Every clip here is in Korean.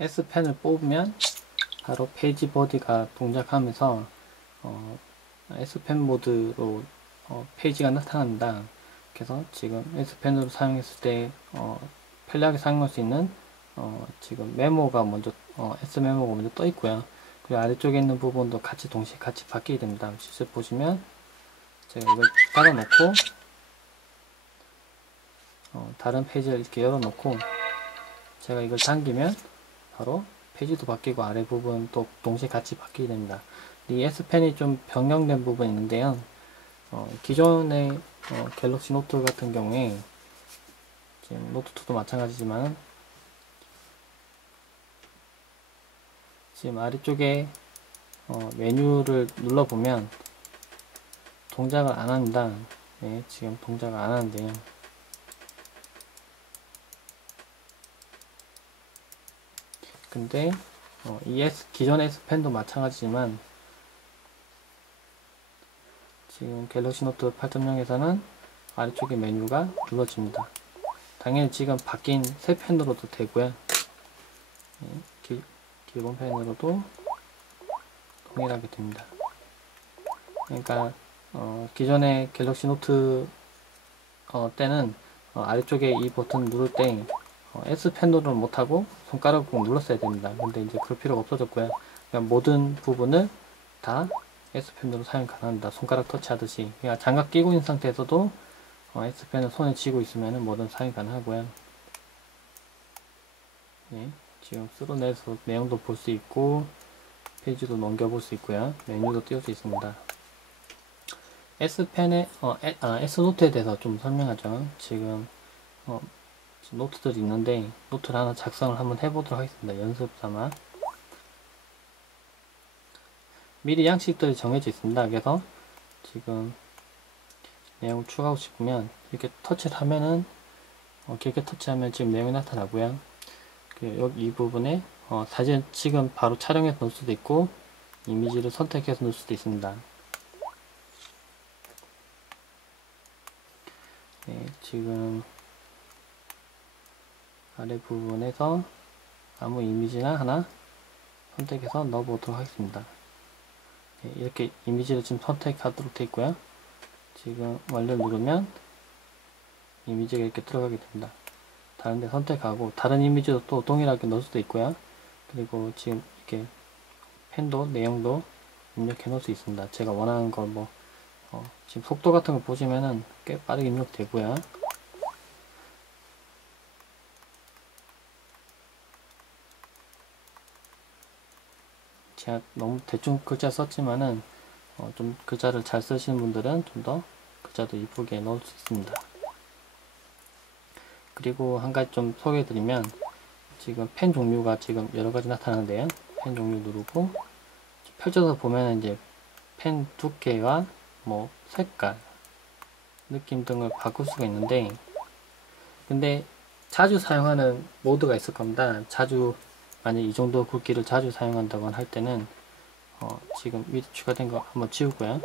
S펜을 뽑으면 바로 페이지 보디가 동작하면서 어, S펜 모드로 어, 페이지가 나타납니다. 그래서 지금 S펜으로 사용했을 때 어, 편리하게 사용할 수 있는 어, 지금 메모가 먼저 어, S 메모가 먼저 떠 있고요. 그리고 아래쪽에 있는 부분도 같이 동시에 같이 바뀌게 됩니다. 직접 보시면 제가 이걸 깔아놓고 어, 다른 페이지를 이렇게 열어놓고 제가 이걸 당기면 바로 페이지도 바뀌고 아래 부분도 동시에 같이 바뀌게 됩니다. 이 S펜이 좀 변경된 부분이 있는데요. 어, 기존의 어, 갤럭시 노트 같은 경우에 지금 노트2도 마찬가지지만 지금 아래쪽에 어, 메뉴를 눌러보면 동작을 안 합니다. 네, 지금 동작을 안 하는데요. 근데 어, 이 S, 기존의 S펜도 마찬가지지만 지금 갤럭시 노트 8.0에서는 아래쪽에 메뉴가 눌러집니다. 당연히 지금 바뀐 새 펜으로도 되고요. 네, 기, 기본 펜으로도 동일하게 됩니다. 그러니까 어, 기존의 갤럭시 노트 어, 때는 어, 아래쪽에 이 버튼 누를 때 어, S 펜으로는 못하고 손가락을 꼭 눌렀어야 됩니다. 근데 이제 그럴 필요가 없어졌고요. 그냥 모든 부분을 다 S 펜으로 사용 가능합니다. 손가락 터치하듯이. 그냥 장갑 끼고 있는 상태에서도 어, S 펜을 손에 쥐고 있으면 뭐든 사용 가능하고요. 네, 지금 쓸어내서 내용도 볼 수 있고 페이지도 넘겨볼 수 있고요. 메뉴도 띄울 수 있습니다. S펜의 어, 에, 아, S노트에 대해서 좀 설명하죠. 지금 어, 노트들이 있는데 노트를 하나 작성을 한번 해보도록 하겠습니다. 연습 삼아 미리 양식들이 정해져 있습니다. 그래서 지금 내용을 추가하고 싶으면 이렇게 터치를 하면은 어, 길게 터치하면 지금 내용이 나타나고요. 그 여기 이 부분에 어, 사진 지금 바로 촬영해서 넣을 수도 있고 이미지를 선택해서 넣을 수도 있습니다. 네, 지금 아래 부분에서 아무 이미지나 하나 선택해서 넣어보도록 하겠습니다. 네, 이렇게 이미지를 지금 선택하도록 되어 있고요. 지금 완료 누르면 이미지가 이렇게 들어가게 됩니다. 다른 데 선택하고 다른 이미지도 또 동일하게 넣을 수도 있고요. 그리고 지금 이렇게 펜도 내용도 입력해 놓을 수 있습니다. 제가 원하는 걸뭐 어, 지금 속도 같은 거 보시면은 꽤 빠르게 입력되고요. 제가 너무 대충 글자 썼지만은 어, 좀 글자를 잘 쓰시는 분들은 좀 더 글자도 이쁘게 넣을 수 있습니다. 그리고 한 가지 좀 소개해 드리면 지금 펜 종류가 지금 여러 가지 나타나는데요. 펜 종류 누르고 펼쳐서 보면 이제 펜 두께와 뭐 색깔, 느낌 등을 바꿀 수가 있는데 근데 자주 사용하는 모드가 있을 겁니다. 자주 만약 이 정도 굵기를 자주 사용한다고 할 때는 어, 지금 밑에 추가된 거 한번 지우고요.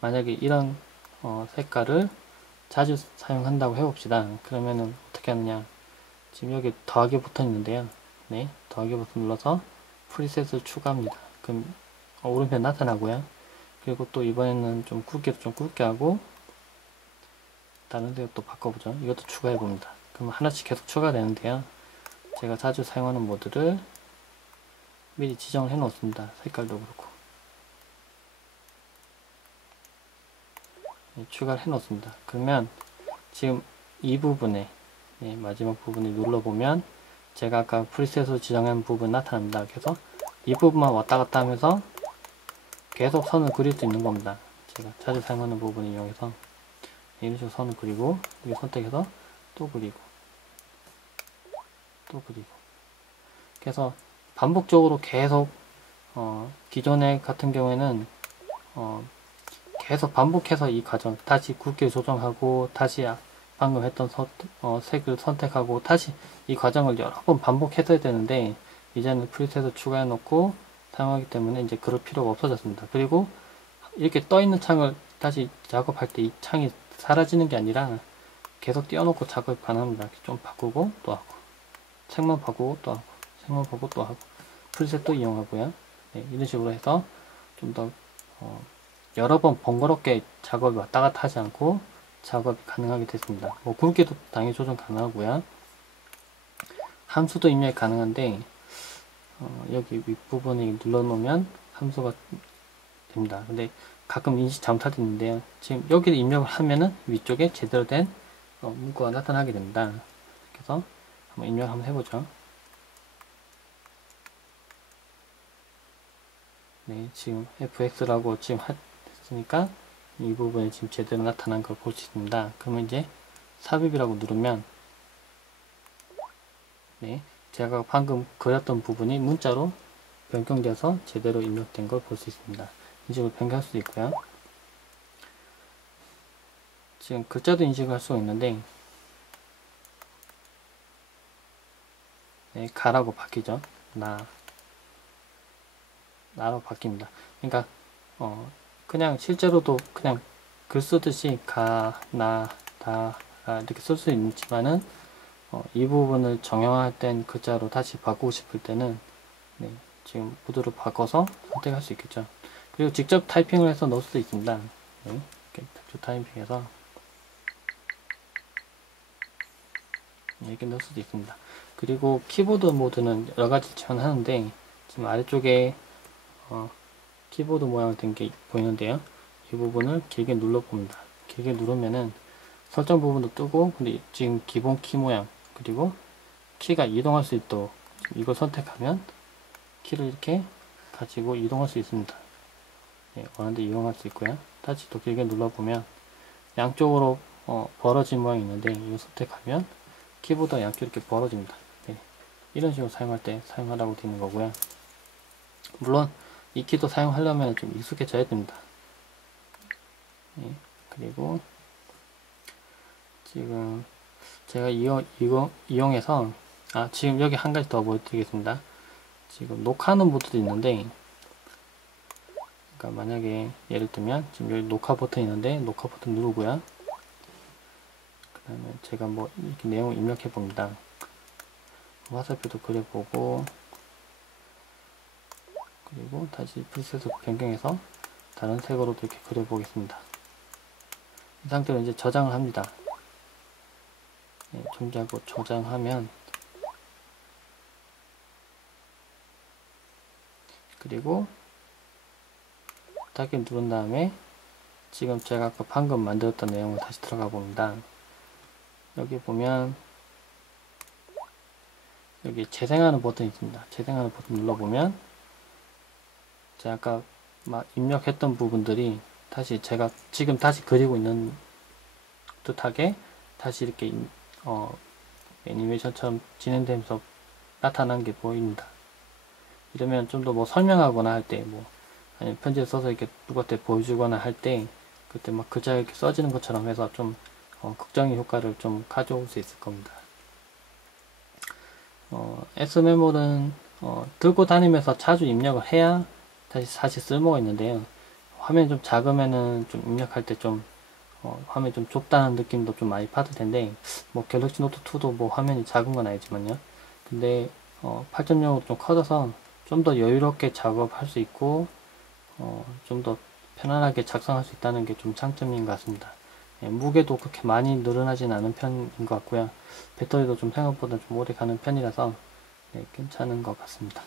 만약에 이런 어, 색깔을 자주 사용한다고 해봅시다. 그러면은 어떻게 하느냐. 지금 여기 더하기 버튼 있는데요. 네, 더하기 버튼 눌러서 프리셋을 추가합니다. 그럼 어, 오른편 나타나고요. 그리고 또 이번에는 좀 굵게도 좀 굵게 하고 다른 데로 또 바꿔보죠. 이것도 추가해 봅니다. 그럼 하나씩 계속 추가되는데요. 제가 자주 사용하는 모드를 미리 지정을 해 놓습니다. 색깔도 그렇고 네, 추가를 해 놓습니다. 그러면 지금 이 부분에 네, 마지막 부분에 눌러보면 제가 아까 프리셋으로 지정한 부분 나타납니다. 그래서 이 부분만 왔다 갔다 하면서 계속 선을 그릴 수 있는 겁니다. 제가 자주 사용하는 부분을 이용해서 이런 식으로 선을 그리고 여기 선택해서 또 그리고 또 그리고 그래서 반복적으로 계속 어, 기존에 같은 경우에는 어, 계속 반복해서 이 과정 다시 굵게 조정하고 다시 방금 했던 서, 어, 색을 선택하고 다시 이 과정을 여러 번 반복해서 해야 되는데 이제는 프리셋을 추가해 놓고 사용하기 때문에 이제 그럴 필요가 없어졌습니다. 그리고 이렇게 떠 있는 창을 다시 작업할 때 이 창이 사라지는 게 아니라 계속 띄워놓고 작업 가능합니다. 좀 바꾸고 또 하고 책만 바꾸고 또 하고 생각보고 또 하고 프리셋도 이용하고요. 네, 이런 식으로 해서 좀더 어, 여러 번 번거롭게 작업이 왔다 갔다 하지 않고 작업이 가능하게 됐습니다. 뭐 굵기도 당연히 조정 가능하고요. 함수도 입력이 가능한데 어, 여기 윗부분에 눌러놓으면 함수가 됩니다. 근데 가끔 인식 잘못할 때 있는데요. 지금 여기를 입력을 하면은 위쪽에 제대로 된 어, 문구가 나타나게 됩니다. 그래서 한번 입력 한번 해보죠. 네, 지금 fx라고 지금 했으니까 이 부분이 지금 제대로 나타난 걸 볼 수 있습니다. 그러면 이제 삽입이라고 누르면 네, 제가 방금 그렸던 부분이 문자로 변경돼서 제대로 입력된 걸 볼 수 있습니다. 인식을 변경할 수 있고요. 지금 글자도 인식할 수가 있는데 네, 가라고 바뀌죠. 나 나로 바뀝니다. 그러니까 어, 그냥 실제로도 그냥 글 쓰듯이 가, 나, 다 이렇게 쓸 수 있지만은 어, 이 부분을 정형할 땐 글자로 다시 바꾸고 싶을 때는 네, 지금 모드로 바꿔서 선택할 수 있겠죠. 그리고 직접 타이핑을 해서 넣을 수도 있습니다. 네, 이렇게 직접 타이핑해서 이렇게 넣을 수도 있습니다. 그리고 키보드 모드는 여러 가지 지원하는데 지금 아래쪽에 어, 키보드 모양을 된게 보이는데요. 이 부분을 길게 눌러 봅니다. 길게 누르면은 설정 부분도 뜨고 근데 지금 기본 키 모양 그리고 키가 이동할 수 있도록 이걸 선택하면 키를 이렇게 가지고 이동할 수 있습니다. 예, 원하는 데 이용할 수 있고요. 다시 또 길게 눌러보면 양쪽으로 어, 벌어진 모양이 있는데 이거 선택하면 키보드가 양쪽 이렇게 벌어집니다. 네, 이런 식으로 사용할 때 사용하라고 되는 거고요. 물론 이 키도 사용하려면 좀 익숙해져야 됩니다. 네, 그리고 지금 제가 이용, 이거, 이용해서 아 지금 여기 한 가지 더 보여드리겠습니다. 지금 녹화하는 모드도 있는데 그러니까 만약에 예를 들면 지금 여기 녹화 버튼 있는데 녹화 버튼 누르고요. 그 다음에 제가 뭐 이렇게 내용을 입력해 봅니다. 화살표도 그려보고 그리고 다시 프리셋을 변경해서 다른 색으로도 이렇게 그려보겠습니다. 이 상태로 이제 저장을 합니다. 네, 종지하고 저장하면 그리고 닫기 누른 다음에 지금 제가 아까 방금 만들었던 내용을 다시 들어가 봅니다. 여기 보면 여기 재생하는 버튼이 있습니다. 재생하는 버튼 눌러보면 제가 아까 막 입력했던 부분들이 다시 제가 지금 다시 그리고 있는 듯하게 다시 이렇게 어, 애니메이션처럼 진행되면서 나타난 게 보입니다. 이러면 좀 더 뭐 설명하거나 할 때, 뭐, 아니면 편지를 써서 이렇게 누구한테 보여주거나 할 때, 그때 막 글자 이렇게 써지는 것처럼 해서 좀, 어, 극적인 효과를 좀 가져올 수 있을 겁니다. 어, S메모는, 어, 들고 다니면서 자주 입력을 해야 다시 사실 쓸모가 있는데요. 화면이 좀 작으면은 좀 입력할 때좀 어, 화면이 좀 좁다는 느낌도 좀 많이 받을 텐데 뭐 갤럭시 노트 2도 뭐 화면이 작은 건 아니지만요. 근데 어, 8.0으로 좀 커져서 좀 더 여유롭게 작업할 수 있고 어, 좀 더 편안하게 작성할 수 있다는 게 좀 장점인 것 같습니다. 예, 무게도 그렇게 많이 늘어나진 않은 편인 것 같고요. 배터리도 좀 생각보다 좀 오래 가는 편이라서 네, 괜찮은 것 같습니다.